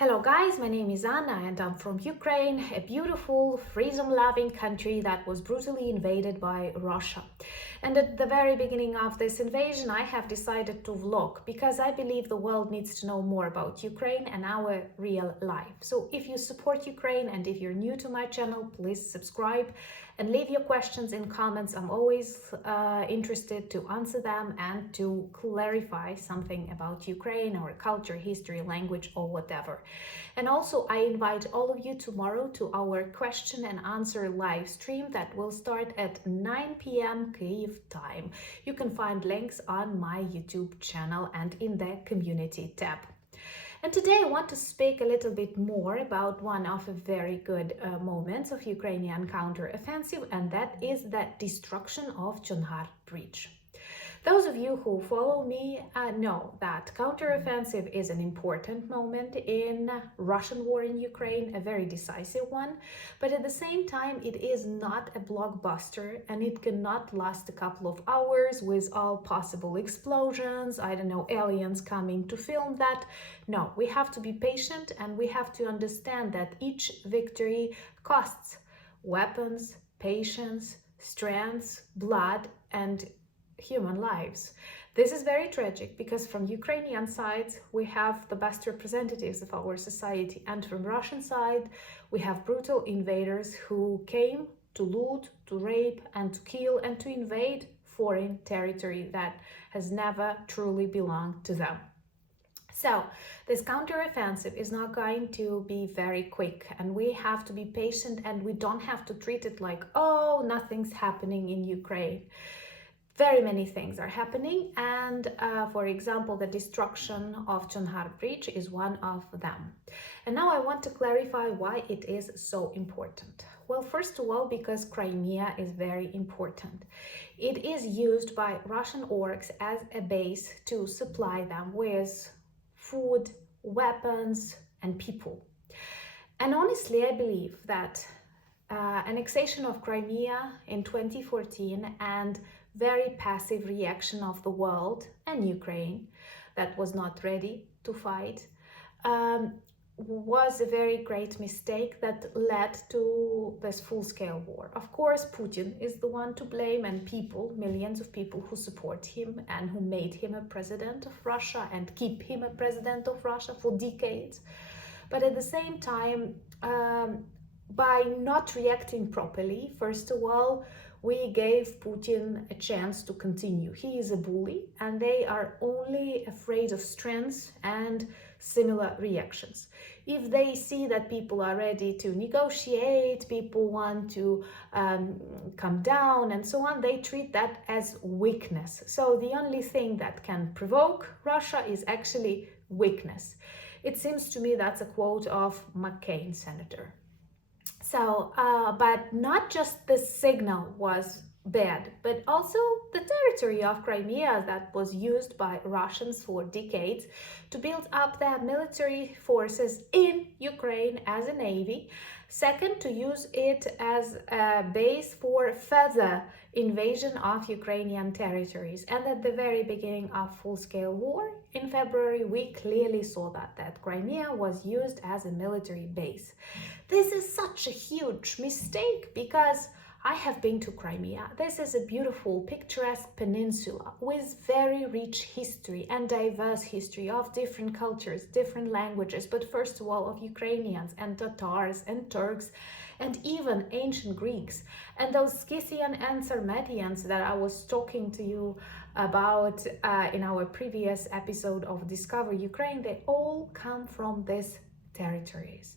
Hello guys, my name is Anna and I'm from Ukraine, a beautiful, freedom-loving country that was brutally invaded by Russia. And at the very beginning of this invasion, I have decided to vlog because I believe the world needs to know more about Ukraine and our real life. So if you support Ukraine and if you're new to my channel, please subscribe and leave your questions in comments. I'm always interested to answer them and to clarify something about Ukraine, our culture, history, language, or whatever. And also, I invite all of you tomorrow to our question and answer live stream that will start at 9 p.m. Kyiv time. You can find links on my YouTube channel and in the community tab. And today I want to speak a little bit more about one of the very good moments of Ukrainian counteroffensive, and that is the destruction of Chonhar bridge. Those of you who follow me know that counteroffensive is an important moment in Russian war in Ukraine, a very decisive one, but at the same time it is not a blockbuster and it cannot last a couple of hours with all possible explosions, I don't know, aliens coming to film that. No, we have to be patient and we have to understand that each victory costs weapons, patience, strength, blood, and human lives. This is very tragic because from Ukrainian side we have the best representatives of our society, and from Russian side we have brutal invaders who came to loot, to rape and to kill and to invade foreign territory that has never truly belonged to them. So this counteroffensive is not going to be very quick and we have to be patient and we don't have to treat it like, oh, nothing's happening in Ukraine. Very many things are happening, and for example, the destruction of Chonhar bridge is one of them. And now I want to clarify why it is so important. Well, first of all, because Crimea is very important. It is used by Russian ORCS as a base to supply them with food, weapons, and people. And honestly, I believe that annexation of Crimea in 2014 and very passive reaction of the world and Ukraine that was not ready to fight was a very great mistake that led to this full-scale war. Of course, Putin is the one to blame, and people, millions of people who support him and who made him a president of Russia and keep him a president of Russia for decades. But at the same time, by not reacting properly, first of all, we gave Putin a chance to continue. He is a bully and they are only afraid of strength and similar reactions. If they see that people are ready to negotiate, people want to come down and so on, they treat that as weakness. So the only thing that can provoke Russia is actually weakness. It seems to me that's a quote of McCain, senator. So, but not just the signal was bad, but also the territory of Crimea that was used by Russians for decades to build up their military forces in Ukraine as a navy. Second, to use it as a base for further invasion of Ukrainian territories. And at the very beginning of full-scale war in February, we clearly saw that Crimea was used as a military base. This is such a huge mistake because I have been to Crimea. This is a beautiful, picturesque peninsula with very rich history and diverse history of different cultures, different languages, but first of all of Ukrainians and Tatars and Turks and even ancient Greeks. And those Scythian and Sarmatians that I was talking to you about in our previous episode of Discover Ukraine, they all come from these territories.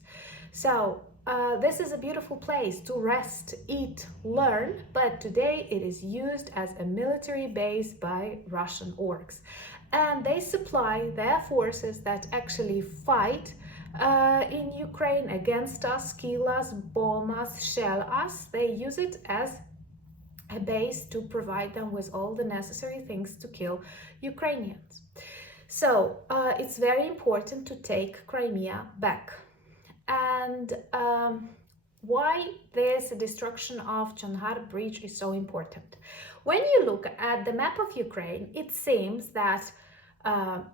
So this is a beautiful place to rest, eat, learn, but today it is used as a military base by Russian orcs. And they supply their forces that actually fight in Ukraine against us, kill us, bomb us, shell us. They use it as a base to provide them with all the necessary things to kill Ukrainians. So it's very important to take Crimea back. And why this destruction of Chonhar bridge is so important. When you look at the map of Ukraine, it seems that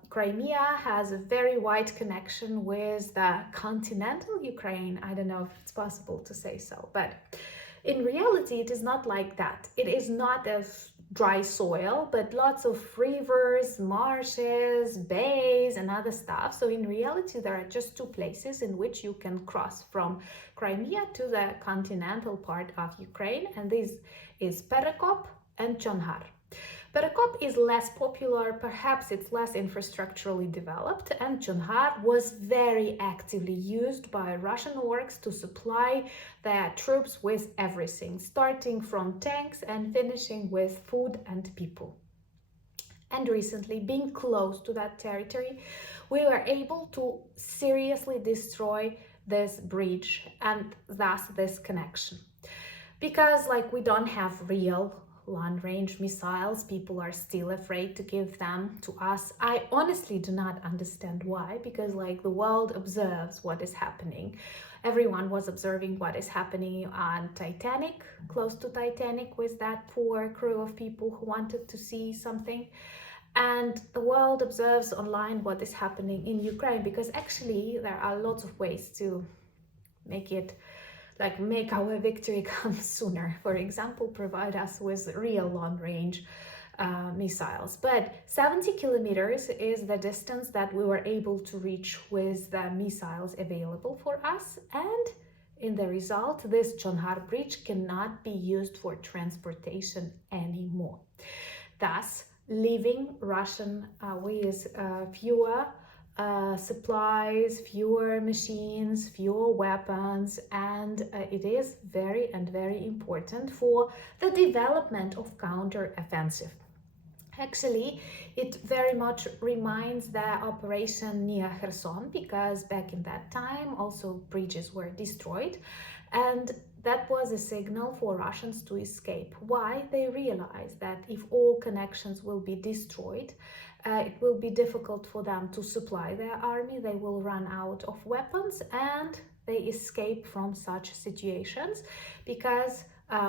Crimea has a very wide connection with the continental Ukraine. I don't know if it's possible to say so, but in reality, it is not like that. It is not a dry soil, but lots of rivers, marshes, bays, and other stuff. So in reality, there are just two places in which you can cross from Crimea to the continental part of Ukraine, and this is Perekop and Chonhar. Perekop is less popular, perhaps it's less infrastructurally developed, and Chonhar was very actively used by Russian orcs to supply their troops with everything, starting from tanks and finishing with food and people. And recently, being close to that territory, we were able to seriously destroy this bridge and thus this connection. Because we don't have real long-range missiles, people are still afraid to give them to us. I honestly do not understand why, because the world observes what is happening. Everyone was observing what is happening on Titanic, close to Titanic, with that poor crew of people who wanted to see something. And the world observes online what is happening in Ukraine, because actually there are lots of ways to make our victory come sooner. For example, provide us with real long-range missiles. But 70 kilometers is the distance that we were able to reach with the missiles available for us. And in the result, this Chonhar bridge cannot be used for transportation anymore, thus leaving Russian with fewer supplies, fewer machines, fewer weapons, and it is very important for the development of counteroffensive. Actually, it very much reminds the operation near Kherson, because back in that time also bridges were destroyed, and that was a signal for Russians to escape. Why? They realized that if all connections will be destroyed, it will be difficult for them to supply their army. They will run out of weapons, and they escape from such situations, because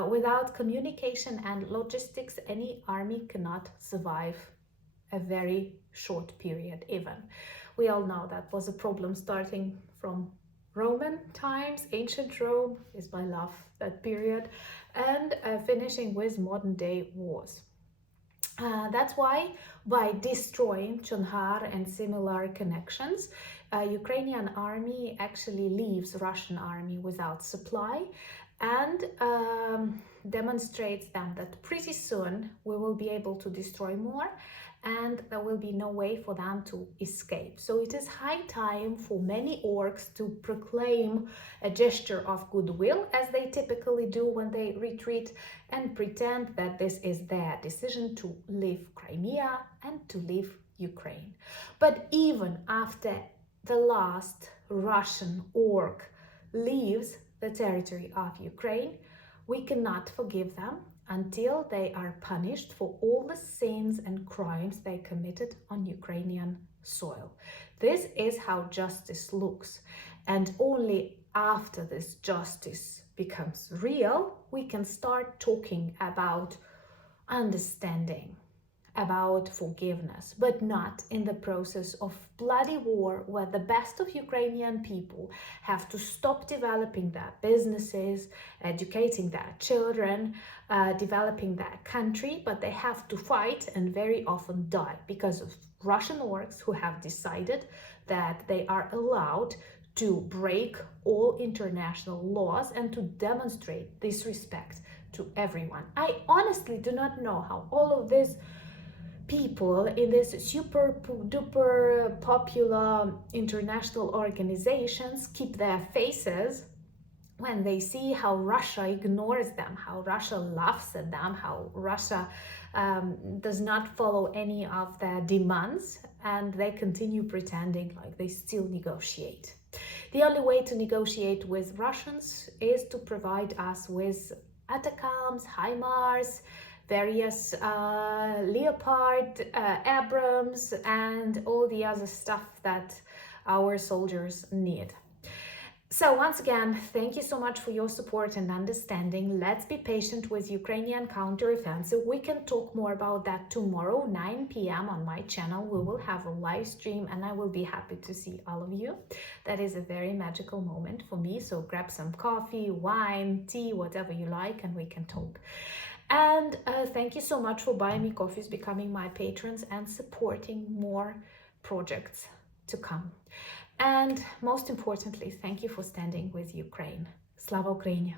without communication and logistics, any army cannot survive a very short period even. We all know that was a problem starting from Roman times. Ancient Rome is my love, that period, and finishing with modern day wars. That's why, by destroying Chonhar and similar connections, Ukrainian army actually leaves Russian army without supply, and demonstrates them that pretty soon we will be able to destroy more, and there will be no way for them to escape. So it is high time for many orcs to proclaim a gesture of goodwill, as they typically do when they retreat, and pretend that this is their decision to leave Crimea and to leave Ukraine. But even after the last Russian orc leaves the territory of Ukraine, we cannot forgive them until they are punished for all the sins and crimes they committed on Ukrainian soil. This is how justice looks, and only after this justice becomes real, we can start talking about understanding, about forgiveness, but not in the process of bloody war, where the best of Ukrainian people have to stop developing their businesses, educating their children, developing their country, but they have to fight and very often die because of Russian orcs who have decided that they are allowed to break all international laws and to demonstrate disrespect to everyone. I honestly do not know how all of this people in these super duper popular international organizations keep their faces when they see how Russia ignores them, how Russia laughs at them, how Russia does not follow any of their demands, and they continue pretending like they still negotiate. The only way to negotiate with Russians is to provide us with ATACMS, HIMARS, various Leopard, Abrams, and all the other stuff that our soldiers need. So once again, thank you so much for your support and understanding. Let's be patient with Ukrainian counteroffensive. We can talk more about that tomorrow, 9 p.m. on my channel. We will have a live stream and I will be happy to see all of you. That is a very magical moment for me. So grab some coffee, wine, tea, whatever you like, and we can talk. And thank you so much for buying me coffees, becoming my patrons, and supporting more projects to come. And most importantly, thank you for standing with Ukraine. Slava Ukraini!